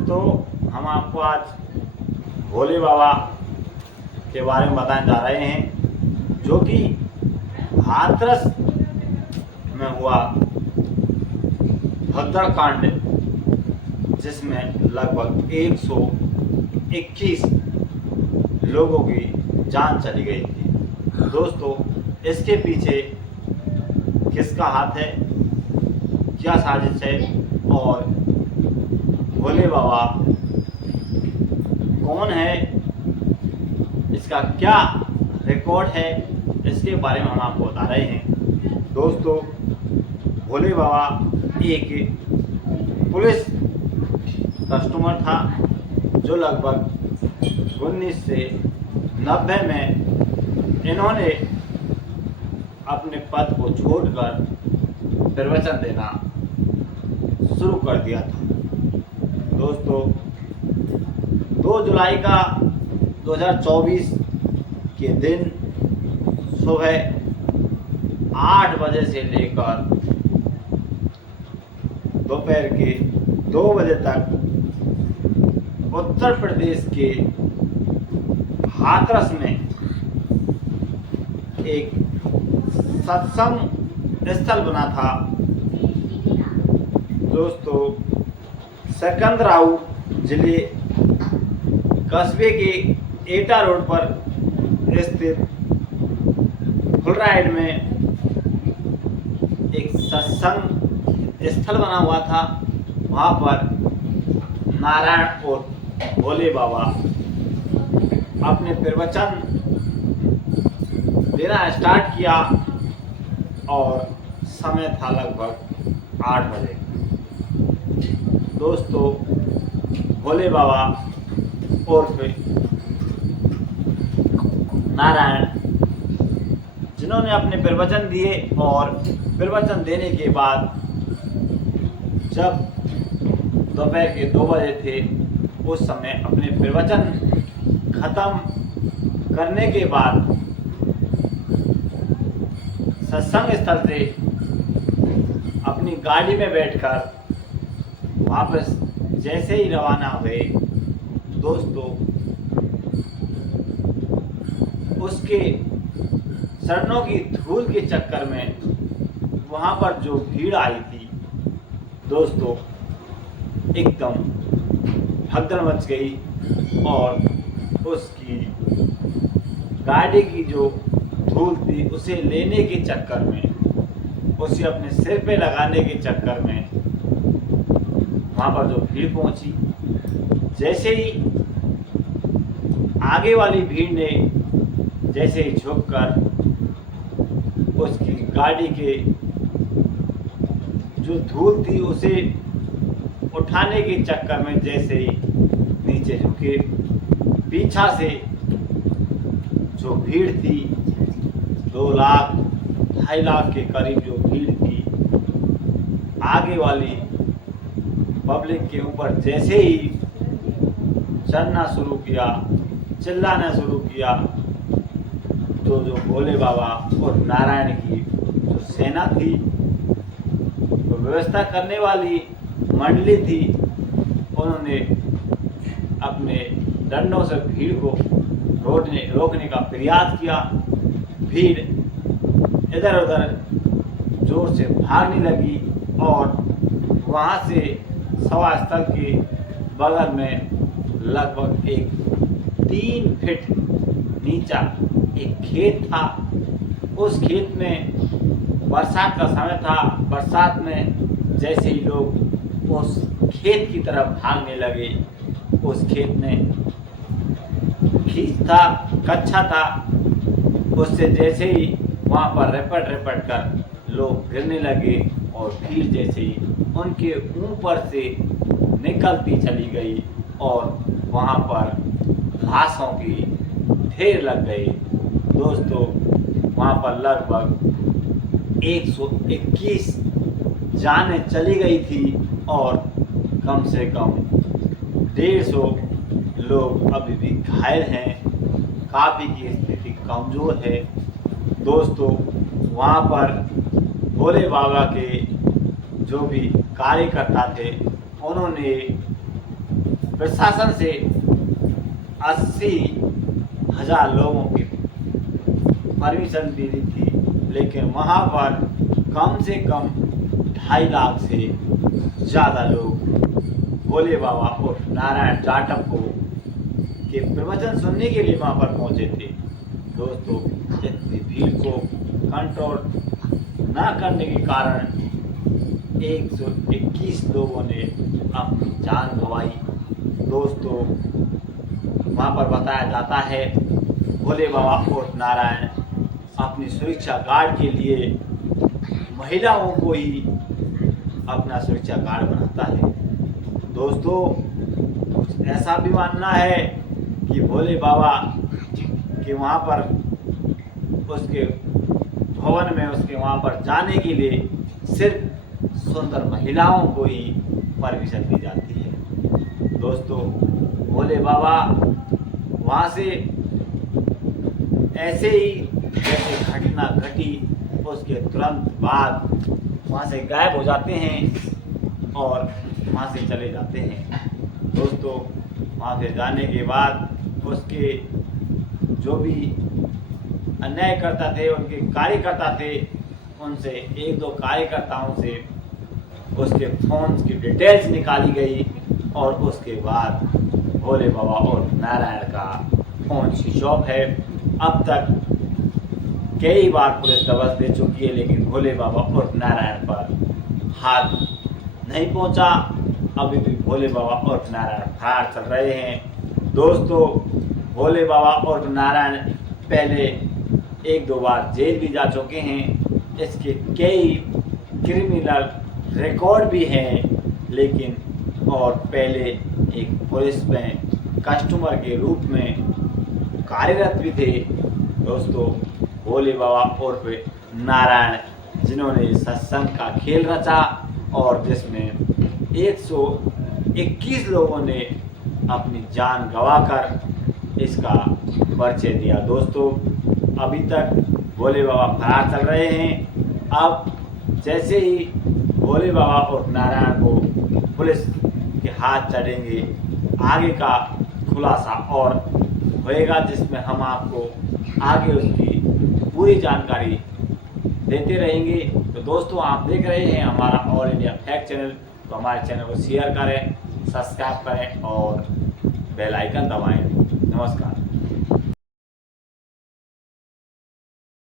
दोस्तों, हम आपको आज भोले बाबा के बारे में बताने जा रहे हैं, जो कि हाथरस में हुआ भगदड़ कांड, जिसमें लगभग 121 लोगों की जान चली गई थी। दोस्तों, इसके पीछे किसका हाथ है, क्या साजिश है और भोले बाबा कौन है, इसका क्या रिकॉर्ड है, इसके बारे में हम आपको बता रहे हैं। दोस्तों, भोले बाबा एक पुलिस कस्टमर था, जो लगभग 1990 में इन्होंने अपने पद को छोड़कर प्रवचन देना शुरू कर दिया था। दोस्तों, 2 जुलाई का 2024 के दिन सुबह 8 बजे से लेकर दोपहर के 2 बजे तक उत्तर प्रदेश के हाथरस में एक सत्संग स्थल बना था। दोस्तों, सिकंदराऊ जिले कस्बे के एटा रोड पर स्थित फुलराइड में एक सत्संग स्थल बना हुआ था। वहाँ पर नारायण और भोले बाबा अपने प्रवचन देना स्टार्ट किया और समय था लगभग 8 बजे। दोस्तों, भोले बाबा उर्फ नारायण, जिन्होंने अपने प्रवचन दिए और प्रवचन देने के बाद जब दोपहर के 2 बजे थे, उस समय अपने प्रवचन खत्म करने के बाद सत्संग स्थल से अपनी गाड़ी में बैठकर वापस जैसे ही रवाना हुए, दोस्तों, उसके चरणों की धूल के चक्कर में वहाँ पर जो भीड़ आई थी, दोस्तों, एकदम भगदड़ मच गई और उसकी गाड़ी की जो धूल थी उसे लेने के चक्कर में, उसे अपने सिर पे लगाने के चक्कर में वहाँ पर जो भीड़ पहुंची, जैसे ही आगे वाली भीड़ ने जैसे ही झुककर उसकी गाड़ी के जो धूल थी उसे उठाने के चक्कर में जैसे ही नीचे झुके, पीछा से जो भीड़ थी, 2 लाख 2.5 लाख के करीब जो भीड़ थी, आगे वाली पब्लिक के ऊपर जैसे ही चलना शुरू किया, चिल्लाना शुरू किया, तो जो भोले बाबा और नारायण की जो सेना थी, तो व्यवस्था करने वाली मंडली थी, उन्होंने अपने डंडों से भीड़ को रोकने का प्रयास किया। भीड़ इधर उधर जोर से भागने लगी और वहाँ से सभा स्थल के बगल में लगभग एक 3 फीट नीचा एक खेत था। उस खेत में बरसात का समय था। बरसात में जैसे ही लोग उस खेत की तरफ भागने लगे, उस खेत में खींच था, कच्चा था, उससे जैसे ही वहाँ पर रपट कर लोग गिरने लगे और भीड़ जैसे ही उनके ऊपर से निकलती चली गई और वहाँ पर लाशों की ढेर लग गई। दोस्तों, वहाँ पर लगभग 121 जानें चली गई थी और कम से कम 150 लोग अभी भी घायल हैं। काफ़ी की स्थिति कमज़ोर है। दोस्तों, वहाँ पर भोले बाबा के जो भी कार्यकर्ता थे, उन्होंने प्रशासन से 80,000 लोगों की परमिशन दी थी, लेकिन वहाँ पर कम से कम 2.5 लाख से ज़्यादा लोग भोले बाबा और नारायण जाटव को के प्रवचन सुनने के लिए वहाँ पर पहुँचे थे। दोस्तों, इतनी भीड़ को कंट्रोल न करने के कारण 121 लोगों ने अपनी जान गंवाई। दोस्तों, वहाँ पर बताया जाता है भोले बाबा और नारायण अपनी सुरक्षा गार्ड के लिए महिलाओं को ही अपना सुरक्षा गार्ड बनाता है। दोस्तों, कुछ ऐसा भी मानना है कि भोले बाबा के वहाँ पर उसके भवन में उसके वहाँ पर जाने के लिए सिर्फ सुंदर महिलाओं को ही परमिशन दी जाती है। दोस्तों, भोले बाबा वहाँ से ऐसे ही जैसे घटना घटी उसके तुरंत बाद वहाँ से गायब हो जाते हैं और वहाँ से चले जाते हैं। दोस्तों, वहाँ से जाने के बाद उसके जो भी अन्याय करता थे, उनके कार्यकर्ता थे, उनसे 1-2 कार्यकर्ताओं से उसके फ़ोन की डिटेल्स निकाली गई और उसके बाद भोले बाबा और नारायण का फ़ोन स्विच ऑफ है। अब तक कई बार पुलिस दबिश दे चुकी है, लेकिन भोले बाबा और नारायण पर हाथ नहीं पहुंचा। अभी भी भोले बाबा और नारायण फरार चल रहे हैं। दोस्तों, भोले बाबा और नारायण पहले 1-2 बार जेल भी जा चुके हैं। इसके कई क्रिमिनल रिकॉर्ड भी हैं, लेकिन और पहले एक पुलिस में कस्टमर के रूप में कार्यरत भी थे। दोस्तों, भोले बाबा उर्फ नारायण, जिन्होंने सत्संग का खेल रचा और जिसमें 121 लोगों ने अपनी जान गंवाकर इसका परिचय दिया। दोस्तों, अभी तक भोले बाबा फरार चल रहे हैं। अब जैसे ही भोले बाबा और नारायण को पुलिस के हाथ चढ़ेंगे, आगे का खुलासा और होएगा, जिसमें हम आपको आगे उसकी पूरी जानकारी देते रहेंगे। तो दोस्तों, आप देख रहे हैं हमारा ऑल इंडिया फैक्ट चैनल, तो हमारे चैनल को शेयर करें, सब्सक्राइब करें और बेल आइकन दबाएं। नमस्कार।